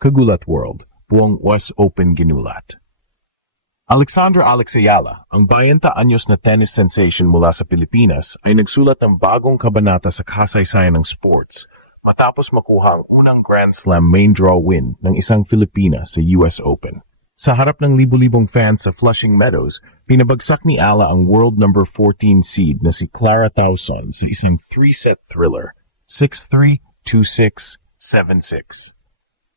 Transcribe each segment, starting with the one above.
Kagulat World, buong US Open ginulat. Alexandra Alex Ayala, ang 20 anyos na tennis sensation mula sa Pilipinas, ay nagsulat ng bagong kabanata sa kasaysayan ng sports matapos makuha ang unang Grand Slam main draw win ng isang Filipina sa US Open. Sa harap ng libu-libong fans sa Flushing Meadows, pinabagsak ni Ala ang world number 14 seed na si Clara Tauson sa isang 3-set thriller, 6-3, 2-6, 7-6.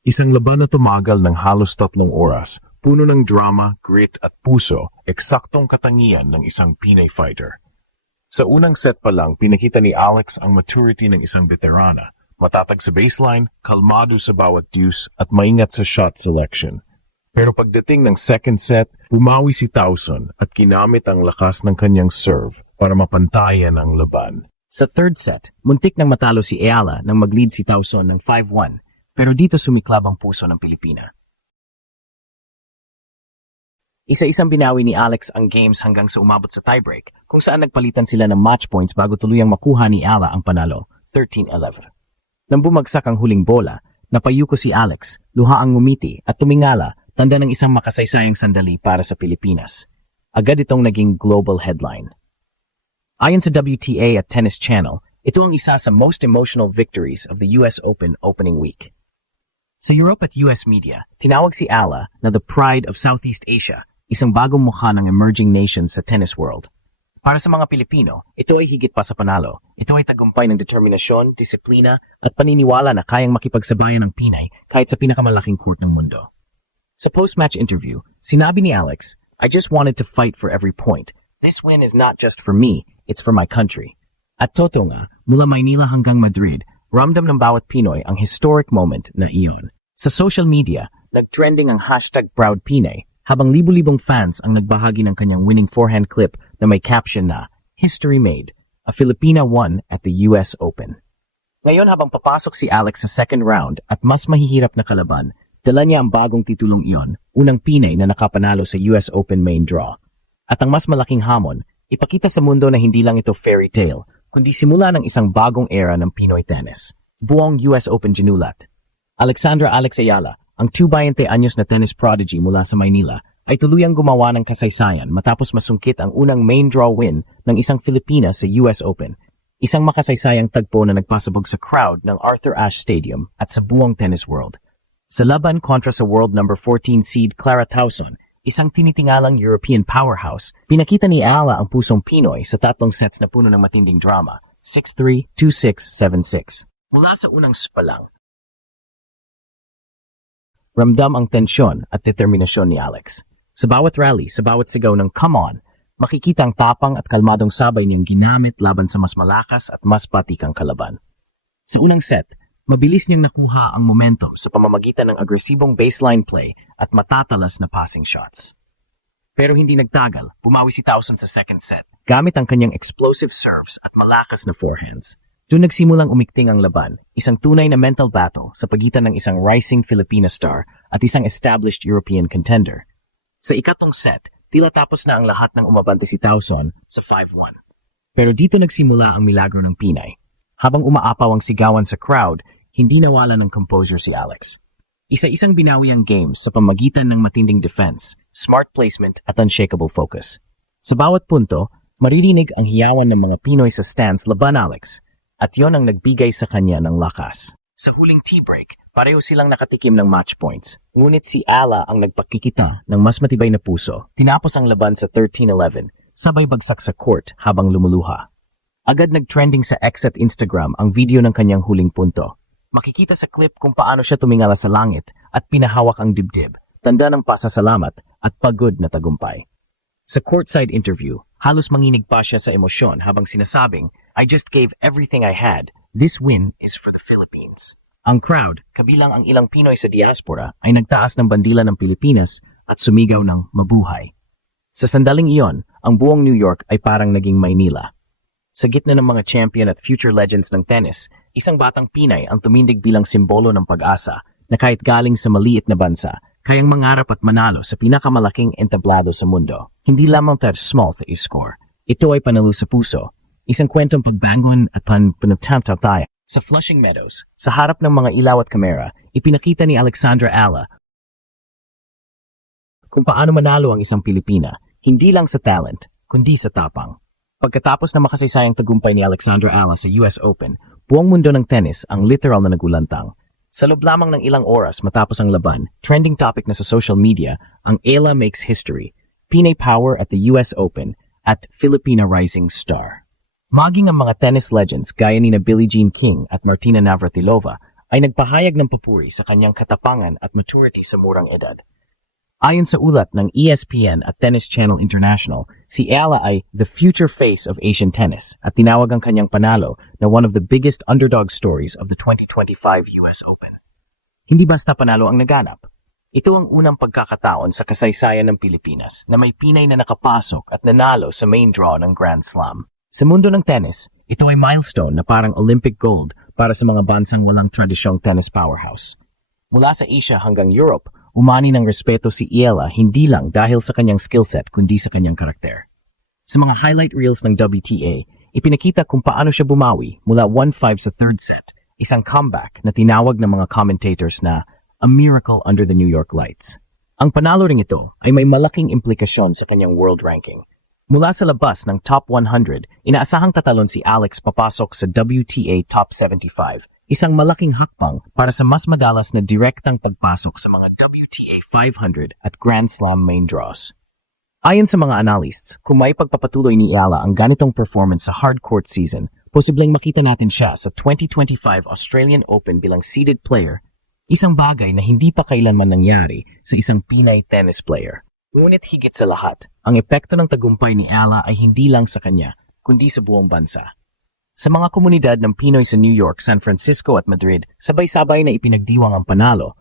Isang laban na tumagal ng halos 3 oras, puno ng drama, grit at puso, eksaktong katangian ng isang Pinay fighter. Sa unang set pa lang, pinakita ni Alex ang maturity ng isang veterana, matatag sa baseline, kalmado sa bawat deuce at maingat sa shot selection. Pero pagdating ng second set, bumawi si Tauson at ginamit ang lakas ng kanyang serve para mapantayan ang laban. Sa third set, muntik nang matalo si Ayala nang mag-lead si Tauson ng 5-1, pero dito sumiklab ang puso ng Pilipina. Isa-isang binawi ni Alex ang games hanggang sa umabot sa tiebreak, kung saan nagpalitan sila ng match points bago tuluyang makuha ni Ayala ang panalo, 13-11. Nang bumagsak ang huling bola, napayuko si Alex, luha ang ngumiti at tumingala, tanda ng isang makasaysayang sandali para sa Pilipinas. Agad itong naging global headline. Ayon sa WTA at Tennis Channel, ito ang isa sa most emotional victories of the US Open opening week. Sa Europe at US media, tinawag si Ala na the pride of Southeast Asia, isang bagong mukha ng emerging nations sa tennis world. Para sa mga Pilipino, ito ay higit pa sa panalo. Ito ay tagumpay ng determinasyon, disiplina, at paniniwala na kayang makipagsabayan ng Pinay kahit sa pinakamalaking court ng mundo. Sa post-match interview, sinabi ni Alex, "I just wanted to fight for every point. This win is not just for me, it's for my country." At totoo nga, mula Maynila hanggang Madrid, ramdam ng bawat Pinoy ang historic moment na iyon. Sa social media, nag-trending ang #ProudPinay habang libu-libong fans ang nagbahagi ng kanyang winning forehand clip na may caption na, "History made, a Filipina won at the US Open." Ngayon habang papasok si Alex sa second round at mas mahihirap na kalaban, dala niya ang bagong titulong iyon, unang Pinay na nakapanalo sa US Open main draw. At ang mas malaking hamon, ipakita sa mundo na hindi lang ito fairy tale, kundi simula ng isang bagong era ng Pinoy tennis. Buong US Open ginulat. Alexandra Alex Ayala, ang 20 anyos na tennis prodigy mula sa Maynila, ay tuluyang gumawa ng kasaysayan matapos masungkit ang unang main draw win ng isang Filipina sa US Open. Isang makasaysayang tagpo na nagpasabog sa crowd ng Arthur Ashe Stadium at sa buong tennis world. Sa laban kontra sa world number 14 seed Clara Tauson, isang tinitingalang European powerhouse, pinakita ni Ala ang pusong Pinoy sa 3 sets na puno ng matinding drama, 6-3, 2-6, 7-6. Mula sa unang pa lang, ramdam ang tensyon at determinasyon ni Alex. Sa bawat rally, sa bawat sigaw ng "come on", makikita ang tapang at kalmadong sabay niyang ginamit laban sa mas malakas at mas patikang kalaban. Sa unang set, mabilis niyang nakuha ang momentum sa pamamagitan ng agresibong baseline play at matatalas na passing shots. Pero hindi nagtagal, bumawi si Tauson sa second set, gamit ang kanyang explosive serves at malakas na forehands. Doon nagsimulang umikting ang laban, isang tunay na mental battle sa pagitan ng isang rising Filipina star at isang established European contender. Sa ikatlong set, tila tapos na ang lahat ng umabante si Tauson sa 5-1. Pero dito nagsimula ang milagro ng Pinay. Habang umaapaw ang sigawan sa crowd, hindi nawala ng composure si Alex. Isa-isang binawi ang games sa pamagitan ng matinding defense, smart placement at unshakable focus. Sa bawat punto, maririnig ang hiyawan ng mga Pinoy sa stands laban Alex, at yon ang nagbigay sa kanya ng lakas. Sa huling tea break, pareho silang nakatikim ng match points, ngunit si Ala ang nagpakikita ng mas matibay na puso. Tinapos ang laban sa 13-11, sabay bagsak sa court habang lumuluha. Agad nag-trending sa X at Instagram ang video ng kanyang huling punto. Makikita sa clip kung paano siya tumingala sa langit at pinahawak ang dibdib, tanda ng pasasalamat at pagod na tagumpay. Sa courtside interview, halos manginig pa siya sa emosyon habang sinasabing, "I just gave everything I had. This win is for the Philippines." Ang crowd, kabilang ang ilang Pinoy sa diaspora, ay nagtaas ng bandila ng Pilipinas at sumigaw ng "mabuhay." Sa sandaling iyon, ang buong New York ay parang naging Maynila. Sa gitna ng mga champion at future legends ng tennis, isang batang Pinay ang tumindig bilang simbolo ng pag-asa na kahit galing sa maliit na bansa, kayang mangarap at manalo sa pinakamalaking entablado sa mundo. Hindi lamang tayo small sa score. Ito ay panalo sa puso, isang kwentong pagbangon at panagtataya. Sa Flushing Meadows, sa harap ng mga ilaw at kamera, ipinakita ni Alexandra Ala kung paano manalo ang isang Pilipina, hindi lang sa talent, kundi sa tapang. Pagkatapos na makasaysayang tagumpay ni Alexandra Ala sa US Open, buong mundo ng tennis ang literal na nagulantang. Sa loob lamang ng ilang oras matapos ang laban, trending topic na sa social media ang Ala makes history, Pinay Power at the US Open at Filipina Rising Star. Maging ang mga tennis legends gaya ni na Billie Jean King at Martina Navratilova ay nagpahayag ng papuri sa kanyang katapangan at maturity sa murang edad. Ayon sa ulat ng ESPN at Tennis Channel International, si Ala ay the future face of Asian tennis at tinawag ang kanyang panalo na one of the biggest underdog stories of the 2025 US Open. Hindi basta panalo ang naganap. Ito ang unang pagkakataon sa kasaysayan ng Pilipinas na may Pinay na nakapasok at nanalo sa main draw ng Grand Slam. Sa mundo ng tennis, ito ay milestone na parang Olympic gold para sa mga bansang walang tradisyong tennis powerhouse. Mula sa Asia hanggang Europe, umani ng respeto si Ala hindi lang dahil sa kanyang skillset kundi sa kanyang karakter. Sa mga highlight reels ng WTA, ipinakita kung paano siya bumawi mula 1-5 sa third set, isang comeback na tinawag ng mga commentators na a miracle under the New York lights. Ang panalo ring ito ay may malaking implikasyon sa kanyang world ranking. Mula sa labas ng top 100, inaasahang tatalon si Alex papasok sa WTA Top 75, isang malaking hakbang para sa mas madalas na direktang pagpasok sa mga WTA 500 at Grand Slam main draws. Ayon sa mga analysts, kung may pagpapatuloy ni Ala ang ganitong performance sa hard court season, posibleng makita natin siya sa 2025 Australian Open bilang seeded player, isang bagay na hindi pa kailanman nangyari sa isang Pinay tennis player. Ngunit higit sa lahat, ang epekto ng tagumpay ni Ala ay hindi lang sa kanya, kundi sa buong bansa. Sa mga komunidad ng Pinoy sa New York, San Francisco at Madrid, sabay-sabay na ipinagdiwang ang panalo.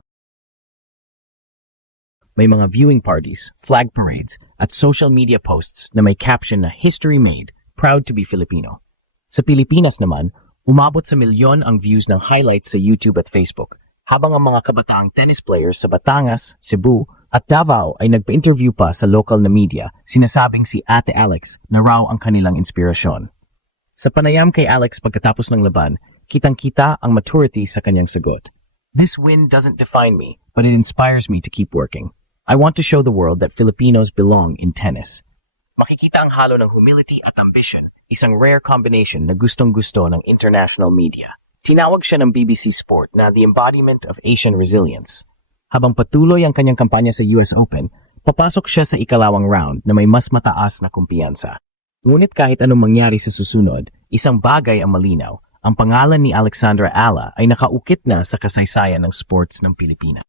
May mga viewing parties, flag parades, at social media posts na may caption na History Made, Proud to be Filipino. Sa Pilipinas naman, umabot sa milyon ang views ng highlights sa YouTube at Facebook, habang ang mga kabataang tennis players sa Batangas, Cebu, at Davao ay nagpa-interview pa sa local na media, sinasabing si Ate Alex na raw ang kanilang inspirasyon. Sa panayam kay Alex pagkatapos ng laban, kitang-kita ang maturity sa kanyang sagot. This win doesn't define me, but it inspires me to keep working. I want to show the world that Filipinos belong in tennis. Makikita ang halo ng humility at ambition, isang rare combination na gustong-gusto ng international media. Tinawag siya ng BBC Sport na the embodiment of Asian resilience. Habang patuloy ang kanyang kampanya sa US Open, papasok siya sa ikalawang round na may mas mataas na kumpiyansa. Ngunit kahit anong mangyari sa susunod, isang bagay ang malinaw. Ang pangalan ni Alexandra Ala ay nakaukit na sa kasaysayan ng sports ng Pilipinas.